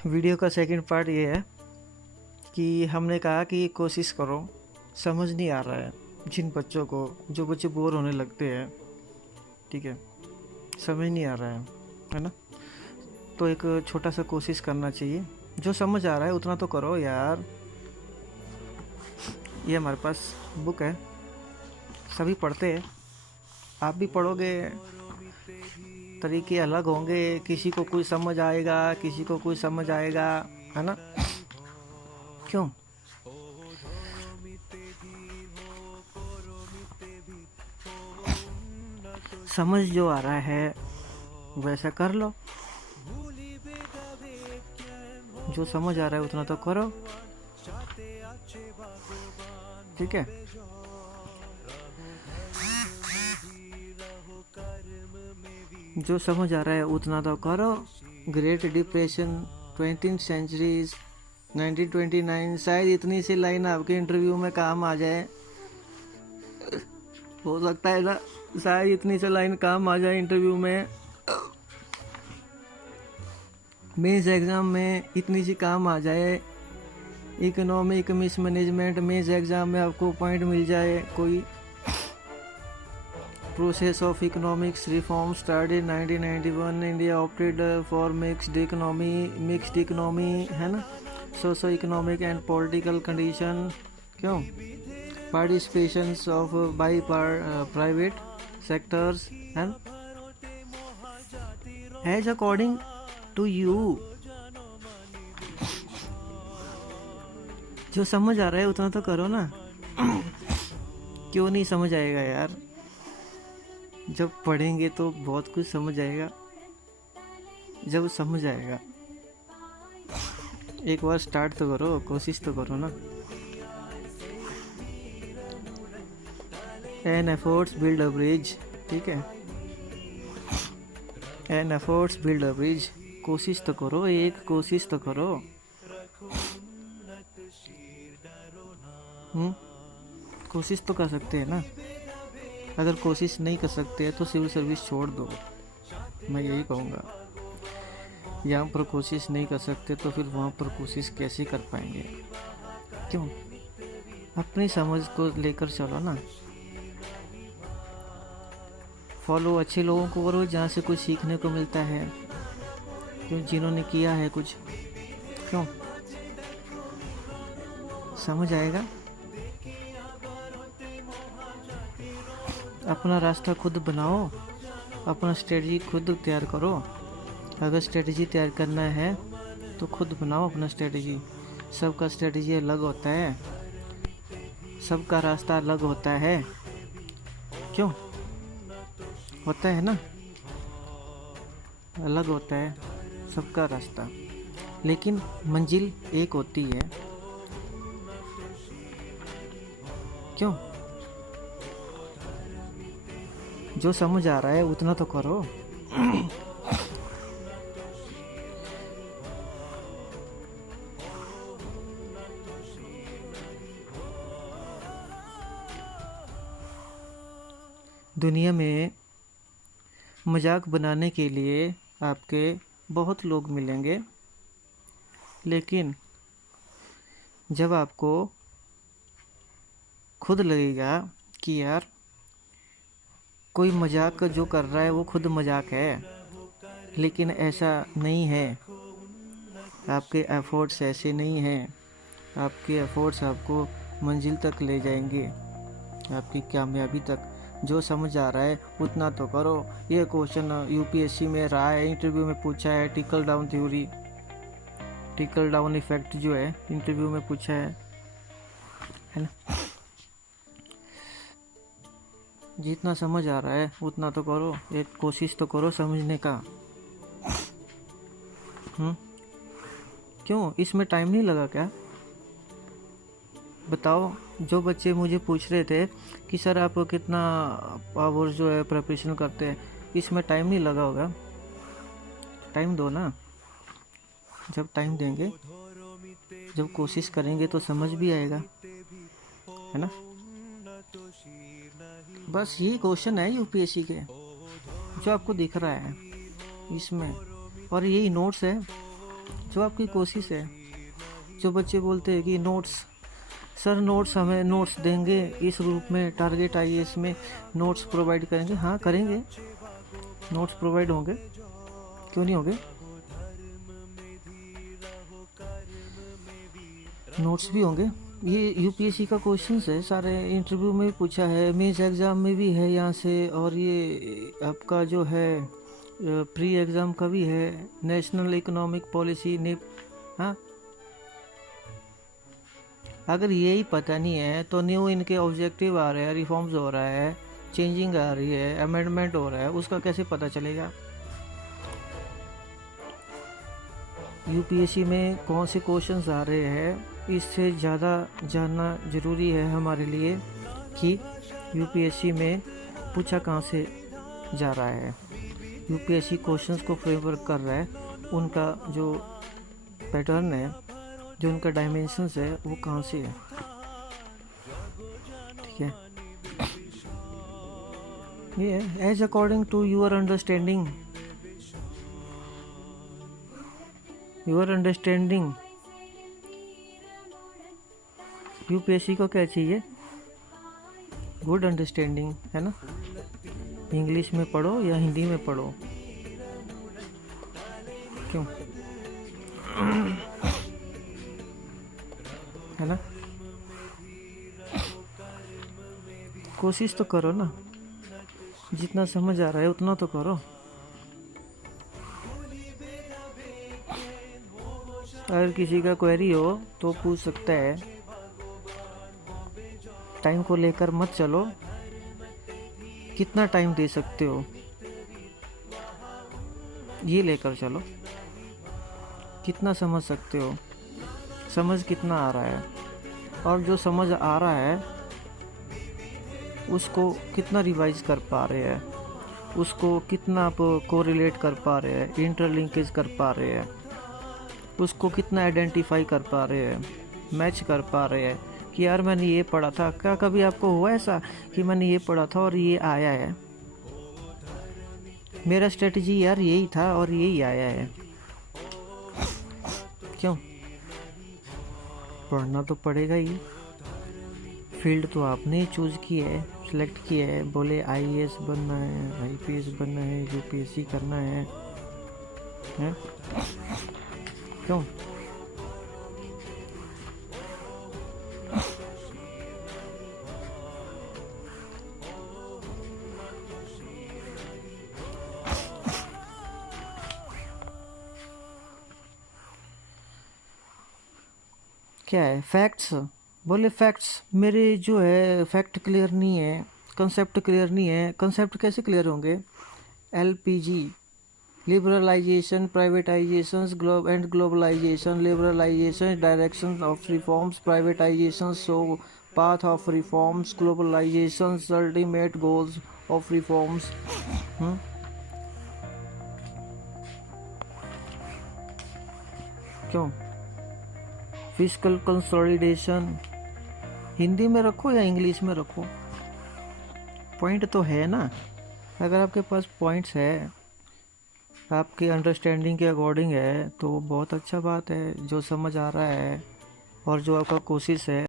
Video का second part ये है कि हमने कहा कि कोशिश करो, समझ नहीं आ रहा है जिन बच्चों को, जो बच्चे बोर होने लगते हैं, ठीक है, समझ नहीं आ रहा है ना। तो एक छोटा सा कोशिश करना चाहिए, जो समझ आ रहा है उतना तो करो यार। ये हमारे पास बुक है, सभी पढ़ते हैं, आप भी पढ़ोगे, तरीके अलग होंगे, किसी को कुछ समझ आएगा, किसी को कुछ समझ आएगा, है ना। क्यों? समझ जो आ रहा है वैसा कर लो, जो समझ आ रहा है उतना तो करो, ठीक है। जो समझ आ रहा है उतना तो करो। ग्रेट डिप्रेशन, 20th सेंचुरीज, 1929, शायद इतनी सी लाइन आपके इंटरव्यू में काम आ जाए, हो सकता है ना, शायद इतनी सी लाइन काम आ जाए इंटरव्यू में, मेंस एग्ज़ाम में इतनी सी काम आ जाए, इकोनॉमिक मिसमैनेजमेंट मेंस एग्ज़ाम में आपको पॉइंट मिल जाए कोई। Process of economics reform start in 1991, India opted for mixed economy, है ना। Socio economic and political condition, क्यों, participations of by private sectors and as according to you. जो समझ आ रहा है उतना तो करो ना। क्यों नहीं समझ आएगा यार, जब पढ़ेंगे तो बहुत कुछ समझ आएगा, जब समझ आएगा। एक बार स्टार्ट तो करो, कोशिश तो करो ना। An efforts build a bridge, ठीक है, an efforts build a bridge. कोशिश तो करो, एक कोशिश तो करो। कोशिश तो कर सकते हैं ना। अगर कोशिश नहीं कर सकते तो सिविल सर्विस छोड़ दो, मैं यही कहूँगा। यहाँ पर कोशिश नहीं कर सकते तो फिर वहाँ पर कोशिश कैसे कर पाएंगे? क्यों? अपनी समझ को लेकर चलो ना, फॉलो अच्छे लोगों को करो जहाँ से कुछ सीखने को मिलता है, क्यों, जिन्होंने किया है कुछ, क्यों, समझ आएगा। अपना रास्ता खुद बनाओ, अपना स्ट्रेटजी खुद तैयार करो। अगर स्ट्रेटजी तैयार करना है तो खुद बनाओ अपना स्ट्रेटजी। सबका स्ट्रेटजी अलग होता है, सबका रास्ता अलग होता है, क्यों, होता है ना, अलग होता है सबका रास्ता, लेकिन मंजिल एक होती है, क्यों। जो समझ आ रहा है उतना तो करो। दुनिया में मजाक बनाने के लिए आपके बहुत लोग मिलेंगे, लेकिन जब आपको खुद लगेगा कि यार कोई मजाक जो कर रहा है वो खुद मजाक है, लेकिन ऐसा नहीं है, आपके एफर्ट्स ऐसे नहीं हैं, आपके एफर्ट्स आपको मंजिल तक ले जाएंगे, आपकी कामयाबी तक। जो समझ आ रहा है उतना तो करो। ये क्वेश्चन यूपीएससी में रहा है, इंटरव्यू में पूछा है, tackle down theory, tackle down effect जो है इंटरव्यू में पूछा है ना। जितना समझ आ रहा है उतना तो करो, एक कोशिश तो करो समझने का। क्यों, इसमें टाइम नहीं लगा क्या? बताओ। जो बच्चे मुझे पूछ रहे थे कि सर आप कितना आवर्स जो है प्रिपरेशन करते हैं, इसमें टाइम नहीं लगा होगा? टाइम दो ना। जब टाइम देंगे, जब कोशिश करेंगे तो समझ भी आएगा, है ना। बस यही क्वेश्चन है यूपीएससी के जो आपको दिख रहा है इसमें, और यही नोट्स है, जो आपकी कोशिश है। जो बच्चे बोलते हैं कि नोट्स, सर नोट्स हमें नोट्स देंगे इस रूप में, टारगेट आईएएस में नोट्स प्रोवाइड करेंगे। हाँ करेंगे, नोट्स प्रोवाइड होंगे, क्यों नहीं होंगे, नोट्स भी होंगे। ये यूपीएससी का क्वेश्चंस है, सारे इंटरव्यू में भी पूछा है, मेंस एग्ज़ाम में भी है यहाँ से, और ये आपका जो है प्री एग्ज़ाम का भी है, नेशनल इकोनॉमिक पॉलिसी निप। हाँ, अगर यही पता नहीं है तो न्यू इनके ऑब्जेक्टिव आ रहे हैं, रिफॉर्म्स हो रहा है, चेंजिंग आ रही है, अमेंडमेंट हो रहा है, उसका कैसे पता चलेगा। यूपीएससी में कौन से क्वेश्चंस आ रहे हैं, इससे ज़्यादा जानना ज़रूरी है हमारे लिए कि यूपीएससी में पूछा कहाँ से जा रहा है, यूपीएससी क्वेश्चंस को फ्रेमवर्क कर रहा है, उनका जो पैटर्न है, जो उनका डायमेंशंस है, वो कहाँ से है। ठीक है, ये है as according to your understanding, your understanding. UPSC को क्या चाहिए, गुड अंडरस्टैंडिंग, है ना। इंग्लिश में पढ़ो या हिंदी में पढ़ो, क्यों, है ना, कोशिश तो करो ना, जितना समझ आ रहा है उतना तो करो। अगर किसी का क्वेरी हो तो पूछ सकता है, टाइम को लेकर मत चलो, कितना टाइम दे सकते हो ये लेकर चलो, कितना समझ सकते हो, समझ कितना आ रहा है, और जो समझ आ रहा है उसको कितना रिवाइज कर पा रहे हैं, उसको कितना आप कोरिलेट कर पा रहे हैं, इंटरलिंकेज कर पा रहे हैं, उसको कितना आइडेंटिफाई कर पा रहे हैं, मैच कर पा रहे हैं कि यार मैंने ये पढ़ा था। क्या कभी आपको हुआ ऐसा कि मैंने ये पढ़ा था और ये आया है, मेरा स्ट्रेटजी यार यही था और यही आया है। क्यों, पढ़ना तो पड़ेगा ही, फील्ड तो आपने चूज की है, सिलेक्ट किया है, बोले आईएएस बनना है, आईपीएस बनना है, यूपीएससी करना है? क्यों, क्या है फैक्ट्स, बोले फैक्ट्स, मेरे जो है फैक्ट क्लियर नहीं है, कंसेप्ट क्लियर नहीं है। कंसेप्ट कैसे क्लियर होंगे, LPG, liberalisation, privatisation, globalisation, liberalisation, direction of reforms, privatisation, so path of reforms, globalisation, ultimate goals of reforms. क्यों, फिस्कल कंसोलिडेशन, हिंदी में रखो या इंग्लिश में रखो, पॉइंट तो है ना। अगर आपके पास पॉइंट्स है, आपके अंडरस्टैंडिंग के अकॉर्डिंग है, तो बहुत अच्छा बात है। जो समझ आ रहा है और जो आपका कोशिश है